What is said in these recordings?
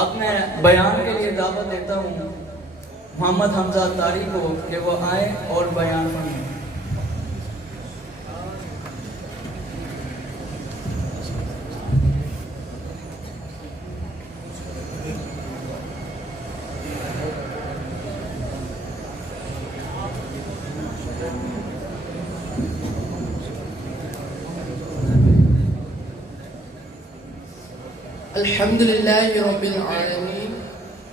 اب میں بیان کے لیے دعوت دیتا ہوں محمد حمزہ طاری کو کہ وہ آئیں اور بیان فرمائیں۔ الحمد لله رب العالمين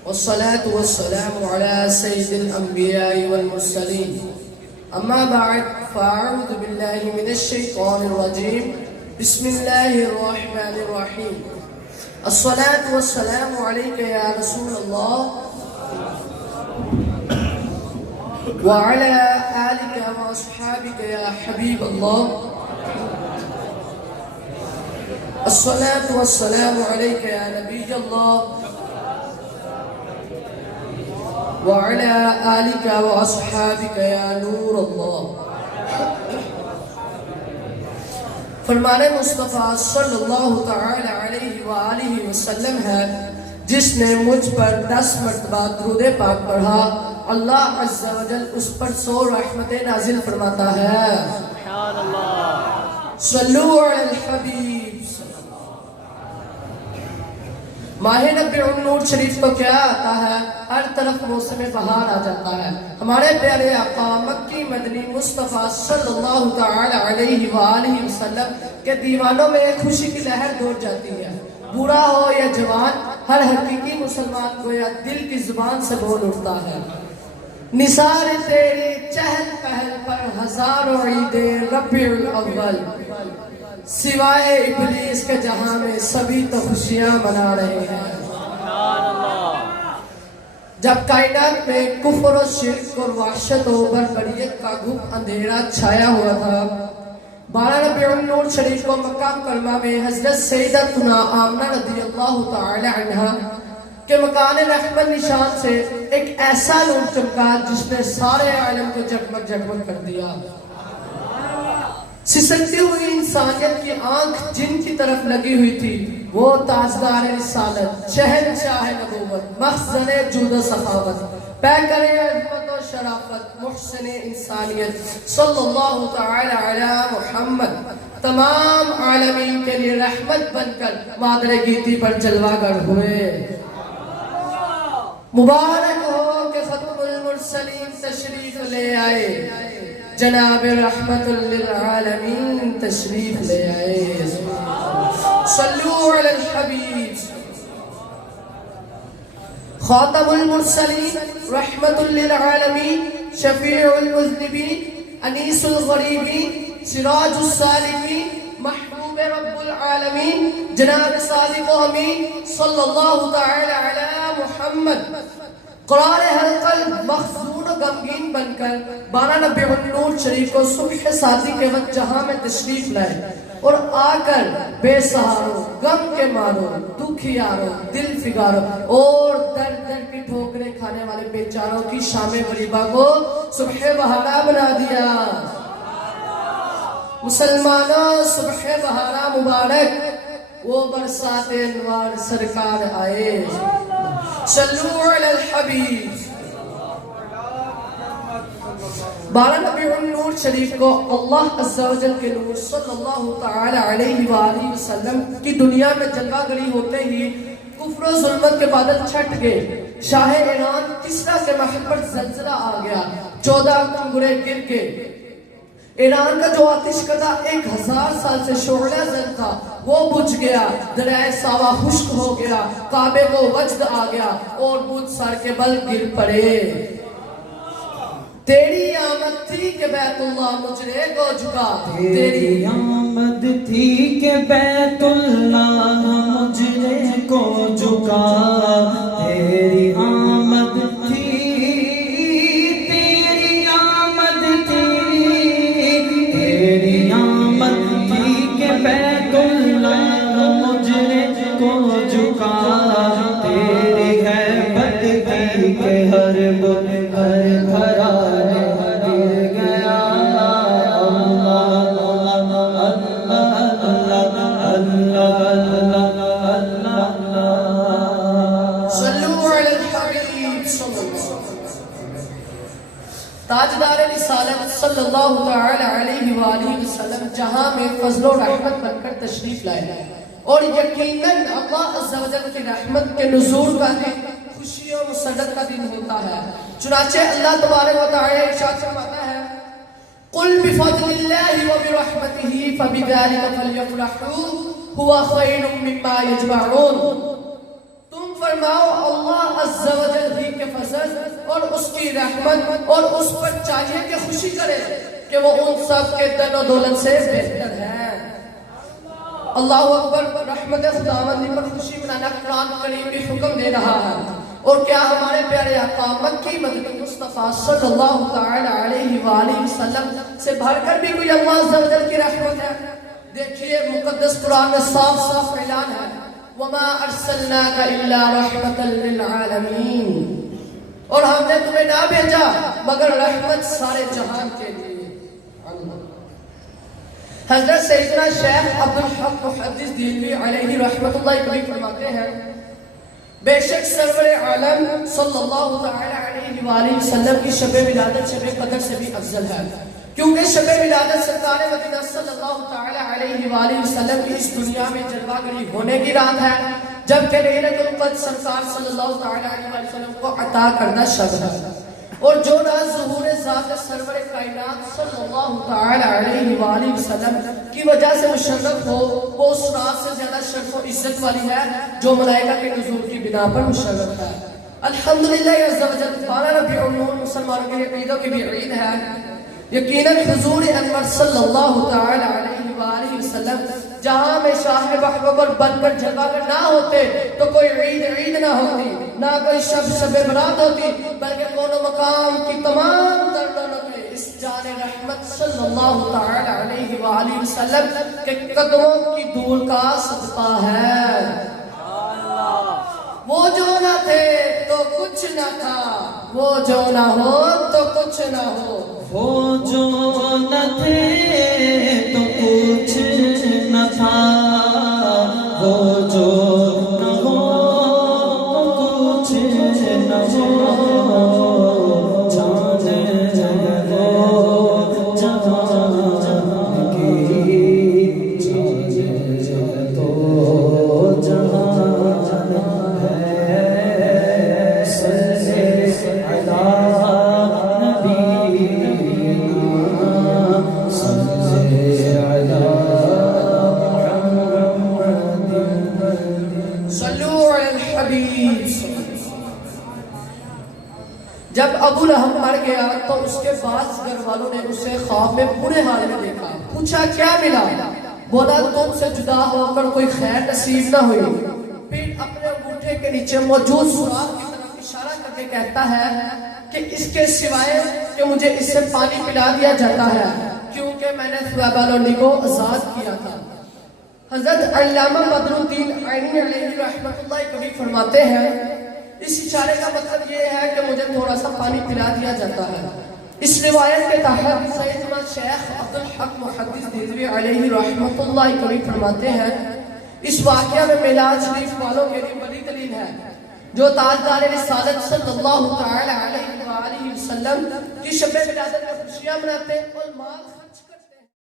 والصلاة والسلام على سيد الأنبياء والمرسلين أما بعد فأعوذ بالله من الشيطان الرجيم بسم الله الرحمن الرحيم الصلاة والسلام عليك يا رسول الله وعلى آلك وأصحابك يا حبيب الله الصلاة والسلام عليك يا نبي الله وعلى آلك وأصحابك يا نور الله۔ فرمان مصطفیٰ صلی اللہ تعالی علیہ وآلہ وسلم ہے، جس نے مجھ پر 10 مرتبہ درود پاک پڑھا اللہ عز و جل اس پر 100 رحمتیں نازل فرماتا ہے۔ سبحان اللہ۔ صلو علی الحبیب۔ ماہ ربیع النور شریف کو کیا آتا ہے؟ ہر طرف موسم بہار آ جاتا ہے۔ ہمارے پیارے آقا مکی مدنی مصطفیٰ صلی اللہ تعالی علیہ وآلہ وسلم کے دیوانوں میں خوشی کی لہر دوڑ جاتی ہے۔ بوڑھا ہو یا جوان، ہر حقیقی مسلمان کو یا دل کی زبان سے بول اٹھتا ہے۔ نثار تیری چہل پہل پر ہزاروں عیدیں ربیع الاول، سوائے ابلیس کے جہاں میں سبھی تو خوشیاں منا رہے ہیں۔ جب کائنات میں کفر و شرک اور وحشت و بربریت کا گھپ اندھیرا چھایا ہوا تھا، 12 ربیع النور شریف کو مکہ مکرمہ میں حضرت سیدتنا آمنہ رضی اللہ تعالی عنہا کے مکان رحمت نشان سے ایک ایسا نور چمکا جس نے سارے عالم کو جگمگ جگمگ کر دیا۔ سسکتی ہوئی انسانیت کی آنکھ جن کی طرف لگی ہوئی تھی، وہ تاجدار رسالت، شہنشاہ نبوت، مخزن جود و سخاوت، پیکر عظمت و شرافت، محسن انسانیت صلی اللہ تعالی علی محمد تمام عالمین کے لیے رحمت بن کر مادر گیتی پر جلوہ گر ہوئے۔ مبارک ہو کہ ختم المرسلین تشریف لے آئے، جناب رحمت للعالمین تشریف لے آئے۔ صلو علی الحبیب۔ خاتم المرسلین رحمت للعالمین، شفیع المذنبین، انیس الغریبین، سراج السالکین، محبوب رب العالمین، جناب صادق و امین صلی اللہ تعالی علی محمد قرار ہر قلب مخزون و غمگین بن کر 12 ربیع النور شریف کو صبح سازی کے وقت جہاں میں تشریف لائے اور آ کر بے سہاروں، غم کے ماروں، دکھیاروں، دل فگاروں اور در در کی ٹھوکریں کھانے والے بیچاروں کی شام غریبہ کو صبح بہارا بنا دیا۔ مسلمانوں، صبح بہارا مبارک، وہ برسات انوار سرکار آئے۔ صلو علی الحبیب۔ 12 ربیع النور شریف کو اللہ عز و جل کے نور صلی اللہ تعالی علیہ وآلہ وسلم کی دنیا میں جلوہ گری ہوتے ہی کفر و ظلمت کے بادل چھٹ گئے۔ شاہ ایران کسریٰ کے محل پر زلزلہ آ گیا، 14 کنگرے گر گئے۔ ایران کا جو آتش کدہ 1000 سال سے شعلہ زن تھا وہ بجھ گیا، دریائے ساوا خشک ہو گیا، کعبے کو وجد آ گیا اور بت سر کے بل گر پڑے۔ تیری آمد تھی کہ بیت اللہ مجرے کو جھکا، تیری آمد تھی کہ بیت اللہ مجرے کو جھکا، تیری آمد تھی، تیری آمد تھی، تیری آمد تھی کہ بیت اللہ مجرے کو جھکا، تیری حیبت تھی کہ ہر بت ہر گھرانے گر گیا۔ اللہ اللہ اللہ اللہ اللہ اللہ صلی اللہ علیہ وسلم، تاجدار رسالت صلی اللہ تعالی علیہ وآلہ وسلم جہاں میں فضل و رحمت بن کر تشریف لائے، اور یقیناً اللہ عز و جل کی رحمت کے نزول کا دن خوشی و مسرت کا دن ہوتا ہے۔ چنانچہ اللہ تبارک و تعالی ارشاد فرماتا ہے قل بفضل اللہ وبرحمتہ فبذلک فلیفرحوا هو خیر مما یجمعون، تم فرماؤ اللہ عز و جل ہی کے فضل اور اس کی رحمت اور اس پر چاہیے کہ خوشی کرے کہ وہ ان سب کے دن و دولت سے بہتر ہے۔ اللہ اکبر، رحمت خداوندی پر خوشی منانا قرآن کریم بھی حکم دے رہا ہے، اور کیا ہمارے پیارے آقا مکی مدنی مصطفیٰ صلی اللہ تعالی علیہ وآلہ وسلم سے بڑھ کر بھی کوئی اللہ عز و جل کی رحمت ہے؟ دیکھیے مقدس قرآن میں صاف صاف اعلان ہے وَمَا أَرْسَلْنَاكَ إِلَّا رَحْمَةً لِّلْعَالَمِينَ، اور ہم نے تمہیں نہ بھیجا مگر رحمت سارے جہان کے لیے۔ حضرت سیدنا شیخ عبدالحق محدث دہلوی علیہ رحمت اللہ کبھی فرماتے ہیں بے شک سرور عالم صلی اللہ تعالی علیہ وآلہ وسلم کی شب ولادت شب قدر سے بھی افضل ہے، کیونکہ شب ولادت سرکار مدینہ صلی اللہ تعالی علیہ وآلہ وسلم کی اس دنیا میں جلوہ گری ہونے کی رات ہے، جبکہ لیلۃ القدر سرکار صلی اللہ تعالی علیہ وآلہ وسلم کو عطا کردہ شب ہے، اور جو رات ظہور ذات سرور کائنات صلی اللہ تعالی علیہ وآلہ وسلم کی وجہ سے مشرف ہو، وہ اس رات سے زیادہ شرف و عزت والی ہے جو ملائکہ کے نزول کی بنا پر مشرف ہے۔ الحمدللہ عز و جل، 12 ربیع الاول مسلمانوں کے لیے عیدوں کی بھی عید ہے۔ یقیناً حضور انور صلی اللہ تعالی علیہ وآلہ وسلم جہاں میں شاہ محبوب بن کر جلوہ گر نہ ہوتے تو کوئی عید نہ ہوتی، نہ کوئی شب برات ہوتی، بلکہ کون و مقام کی تمام در دولتیں اس جان رحمت صلی اللہ تعالی علیہ وآلہ وسلم کے قدموں کی دھول کا صدقہ ہے۔ وہ جو نہ تھے تو کچھ نہ تھا، وہ جو نہ ہو تو کچھ نہ ہو، وہ جو نہ تھے تو کچھ نہ تھا، وہ جو نہ ہو تو کچھ نہ ہو، جانے وہ جہان کی جانے تو جہان ہے، صلی علی جب ابو لہب مر گیا تو اس کے بعد گھر والوں نے اسے خواب میں برے حال میں دیکھا، پوچھا کیا ملا؟ بولا تم سے جدا ہو کر کوئی خیر نصیب نہ ہوئی۔ پھر اپنے انگوٹھے کے نیچے موجود سوراخ کی طرف اشارہ کر کے کہتا ہے کہ اس کے سوائے کہ مجھے اس سے پانی پلا دیا جاتا ہے کیونکہ میں نے ثویبہ لونڈی کو آزاد کیا تھا۔ حضرت علامہ بدر الدین عینی علیہ رحمت اللہ کبھی فرماتے ہیں اس اشارے کا مطلب یہ ہے کہ مجھے تھوڑا سا پانی پلا دیا جاتا ہے۔ اس روایت کے تحت سیدنا شیخ عبدالحق محدث دہلوی علیہ رحمت اللہ کبھی فرماتے ہیں اس واقعہ میں میلاد شریف والوں کے لیے بڑی دلیل ہے جو تاجدار رسالت صلی اللہ تعالی علیہ وآلہ وسلم کی شب ولادت میں خوشیاں مناتے اور